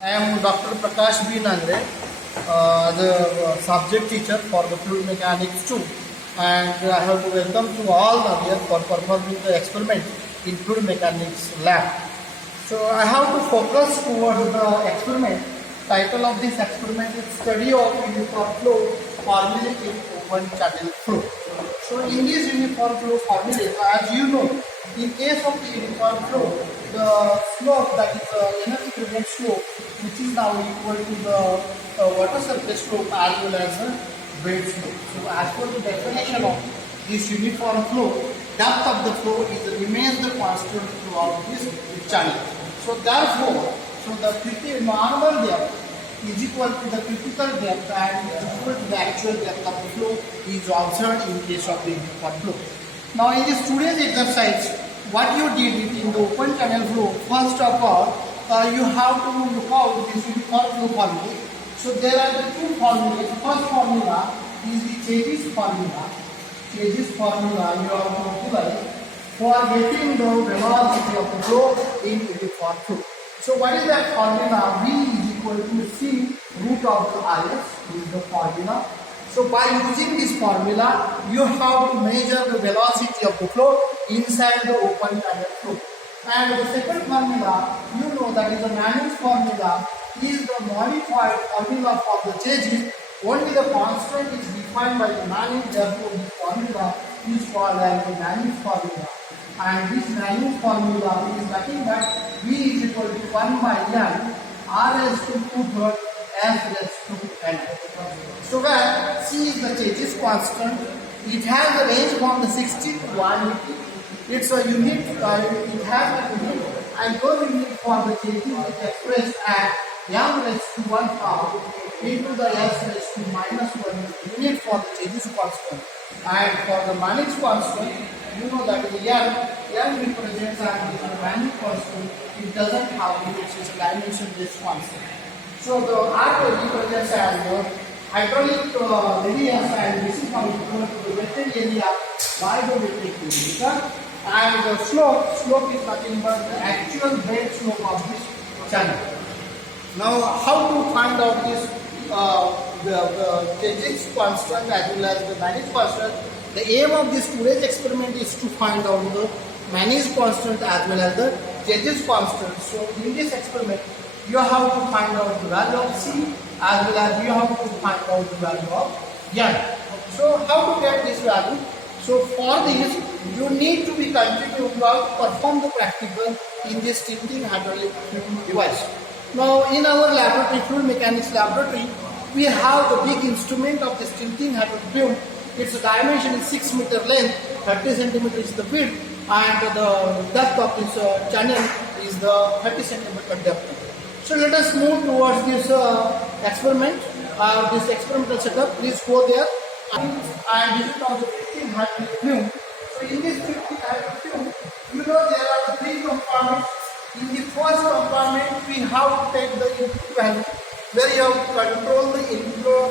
I am Dr. Prakash B. Nandre, the subject teacher for the fluid mechanics 2, and I have to welcome to all of you for performing the experiment in fluid mechanics lab. So I have to focus towards the experiment. Title of this experiment is Study of Uniform Flow Formulae in Open Channel Flow. So in this uniform flow formulae, as you know, in case of the uniform flow, the slope, that is the energy gradient slope, which is now equal to the water surface slope as well as the bed slope. So as per the definition of this uniform flow, depth of the flow remains the constant throughout this channel. So therefore, the normal depth is equal to the critical depth and is equal to the actual depth of the flow is observed in case of the uniform flow. Now in this today's exercise, what you did in the open channel flow, first of all, you have to look out this uniform flow formula. So there are the two formulas. First formula is the Chase's formula. Chase's formula you have to utilize for getting the velocity of the flow in uniform flow. So what is that formula? V is equal to C root of the Is is the formula. So by using this formula, you have to measure the velocity of the flow inside the open channel flow. And the second formula, you know, that is the Manning's formula, is the modified formula for the Chase's. Only the constant is defined by the Manning, therefore this formula is called as the Manning's formula. And this Manning's formula is nothing but V is equal to 1 by N, R raised to 2/3, S raised to N. So where C is the Chase's constant, it has a range from the 60 to 180. It's a unit, it has a unit, and those unit for the Chase's is expressed as M raised to 1/2 into the S raised to -1 unit for the Chase's constant. And for the Manning's constant, you know that the N represents as the Manning's constant. It doesn't have units, it's a dimension-based constant. So the R represents as the hydraulic radius, and this is how equal to the wetted area by the wetted area. And the slope is nothing but the actual bed slope of this channel. Now how to find out this the Chase's constant as well as the Manning's constant? The aim of this today's experiment is to find out the Manning's constant as well as the Chase's constant. So in this experiment, you have to find out the value of C as well as you have to find out the value of N. So how to get this value? So for this, you need to be continued to perform the practical in this tilting hydraulic fluid device. Now in our laboratory, fluid mechanics laboratory, we have the big instrument of this tilting hydraulic fluid. Its dimension is 6 meter length, 30 centimeter is the width, and the depth of this channel is the 30 centimeter depth. So let us move towards this experiment, this experimental setup. Please go there. And this is of the 15 hydraulic fluid. So in this 15 hydraulic fluid, you know there are 3 compartments. In the first compartment, we have to take the input value, where you have to control the inflow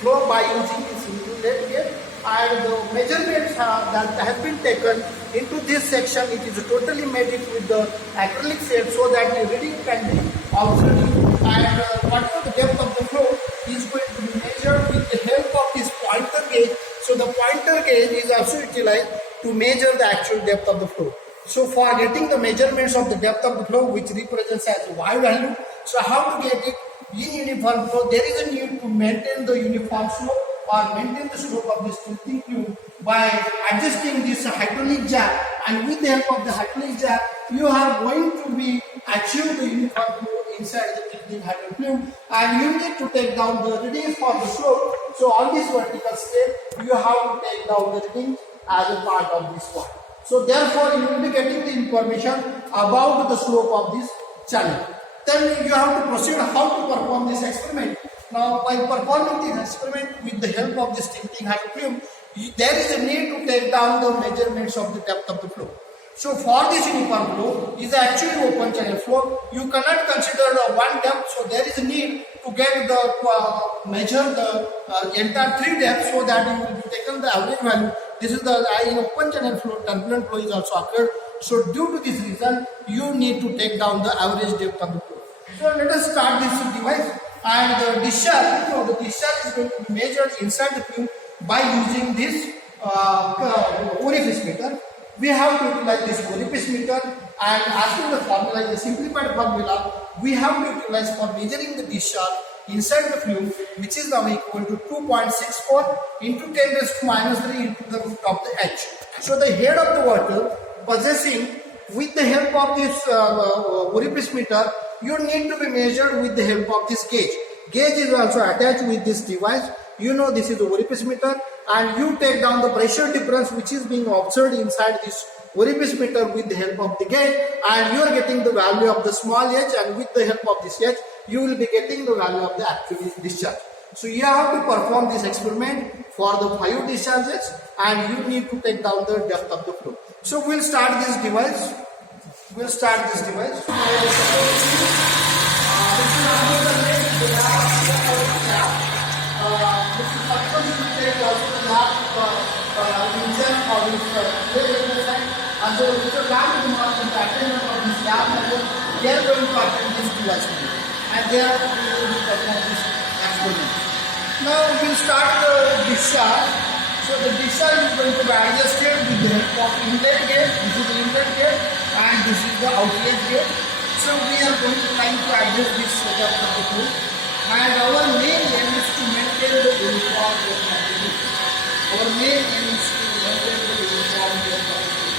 flow by using this input here. And the measurements that have been taken into this section, it is totally made it with the acrylic set so that the reading can be observed. And whatever the depth of the flow is going to be measured with the help of this pointer gauge. So the pointer gauge is also utilized to measure the actual depth of the flow. So for getting the measurements of the depth of the flow, which represents as Y value, so how to get it in uniform flow? There is a need to maintain the uniform slope or maintain the slope of this tilting fluid by adjusting this hydraulic jack, and with the help of the hydraulic jack, you are going to be achieve the uniform flow inside the tilting hydraulic fluid, and you need to take down the readings for the slope. So on this vertical scale, you have to take down the readings as a part of this one. So therefore, you will be getting the information about the slope of this channel. Then you have to proceed how to perform this experiment. Now, by performing this experiment with the help of this tilting hydraulic fluid, there is a need to take down the measurements of the depth of the flow. So for this uniform flow is actually open channel flow. You cannot consider one depth, so there is a need to get the measure the entire 3 depths so that you will be taken the average value. This is the in open channel flow, turbulent flow is also occurred. So due to this reason, you need to take down the average depth of the flow. So let us start this device, and the discharge, the discharge is going to be measured inside the tube by using this orifice meter. We have to utilize this orifice meter, and as per the formula, the simplified formula, we have to utilize for measuring the discharge inside the flume, which is now equal to 2.64 into 10 raised to minus 3 into the root of the h. So the head of the water possessing, with the help of this orifice meter, you need to be measured with the help of this gauge. Gauge is also attached with this device. You know this is the orifice meter, and you take down the pressure difference which is being observed inside this orifice meter with the help of the gauge, and you are getting the value of the small h, and with the help of this h you will be getting the value of the actual discharge. So you have to perform this experiment for the 5 discharges, and you need to take down the depth of the flow. So we'll start this device. This is supposed to take also the lab region or this and the lab in the attendant of this lab network, they are going to attend this device and they are going to perform this experiment. Now we will start the discharge. So the discharge is going to be adjusted with the help of inlet gauge. This is the inlet gauge and this is the outlet gauge. So we are going to try to adjust this setup of the tool. And our main aim is to maintain the uniform depth of the tool. Our main aim is to maintain the uniform depth of the tool.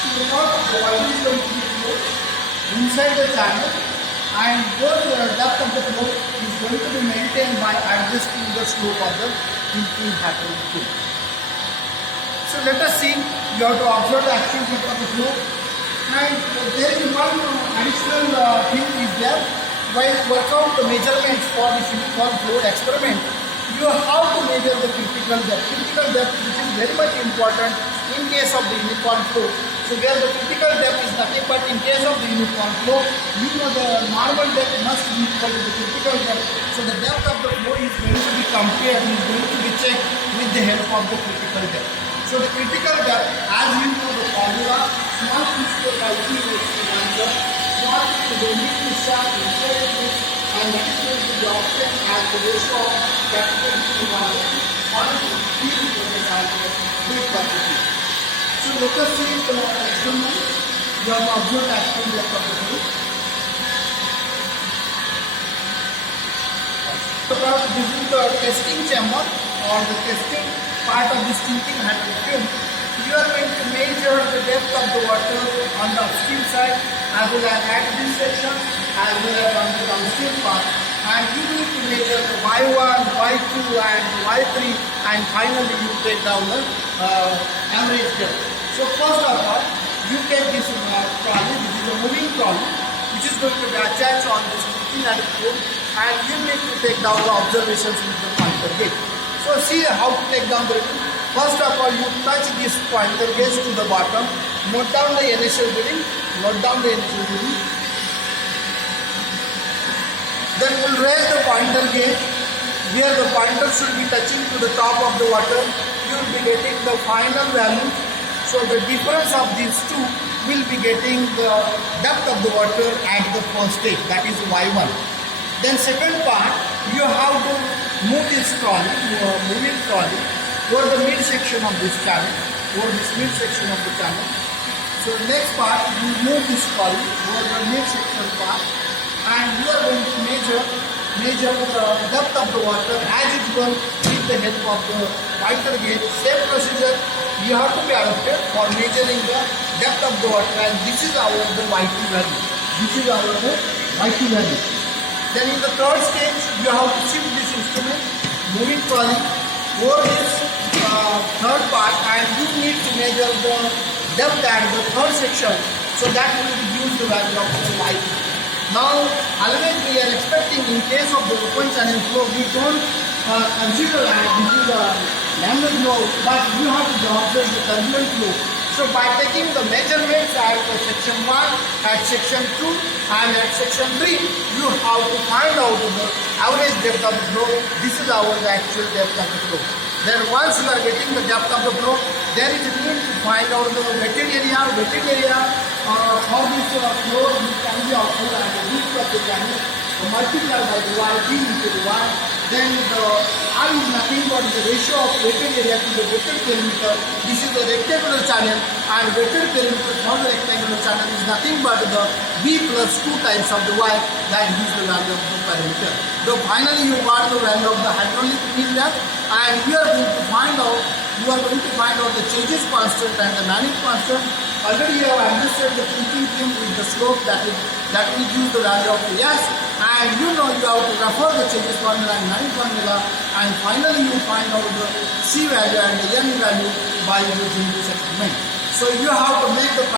So the water is going to be closed inside the channel, and both the depth of the flow is going to be maintained by adjusting the slope of the filtering pattern tool. So let us see, you have to observe the actual depth of the flow. And there is one additional thing is there. While work out the measurements for this uniform flow experiment, you have to measure the critical depth. Critical depth, which is very much important in case of the uniform flow. So where the critical depth is nothing but in case of the uniform flow, you know the normal depth must be equal to the critical depth. So the depth of the flow is going to be compared, is going to be checked with the help of the critical depth. So the critical depth, as you know the formula, small p square by p raised to 1 third, small p to the unit discharge inside the tube, and that is going to be obtained as the ratio of capital P to 1 to P to the width of the tube. So let us see the experiment. You have observed the actual depth of the tube. So this is the testing chamber or the testing part of this tilting handle tube. You are going to measure the depth of the water on the upstream side as well as at this section as well as on the downstream part, and you need to measure the Y1, Y2 and Y3, and finally you take down the average depth. So first of all, you take this trolley, this is a moving trolley which is going to be attached on this tilting handle tube, and you need to take down the observations with the pointer gauge. So see how to take down the reading. First of all, you touch this pointer gauge to the bottom, note down the initial reading, Then we will raise the pointer gauge where the pointer should be touching to the top of the water. You will be getting the final value. So the difference of these two will be getting the depth of the water at the first stage, that is Y1. Then second part, you have to move this trolley, moving trolley, over the midsection of this channel, So next part, you move this trolley over the midsection part, and you are going to measure the depth of the water as usual with the help of the pointer gauge. Same procedure you have to be adopted for measuring the depth of the water, and this is our the Y2 value. Then in the third stage, you have to shift this instrument, moving trolley, over this third part, and you need to measure the depth at the third section, so that will give the value of the Y2. Now, always we are expecting in case of the open channel flow, we don't consider that this is a laminar flow, but you have to observe the turbulent flow. So by taking the measurements at section 1, at section 2 and at section 3, you have to find out the average depth of the flow. This is our actual depth of the flow. Then once you are getting the depth of the flow, there is a need to find out the wetted area. Wetted area for this floor can be also as a root of the can multiply by the y, b into the y. Then the r is nothing but the ratio of wetted area to the wetted perimeter. This is the rectangular channel, and wetted perimeter for the rectangular channel is nothing but the b plus 2 times of the y. That is the value of the perimeter. So finally you got the value of the hydraulic mean depth, and you are going to find out the changes constant and the manic constant. Already you have understood the thinking thing with the slope that will give the value of the s, and you know you have to refer the changes formula and manic formula, and finally you find out the c value and the n value by using this experiment. So you have to make the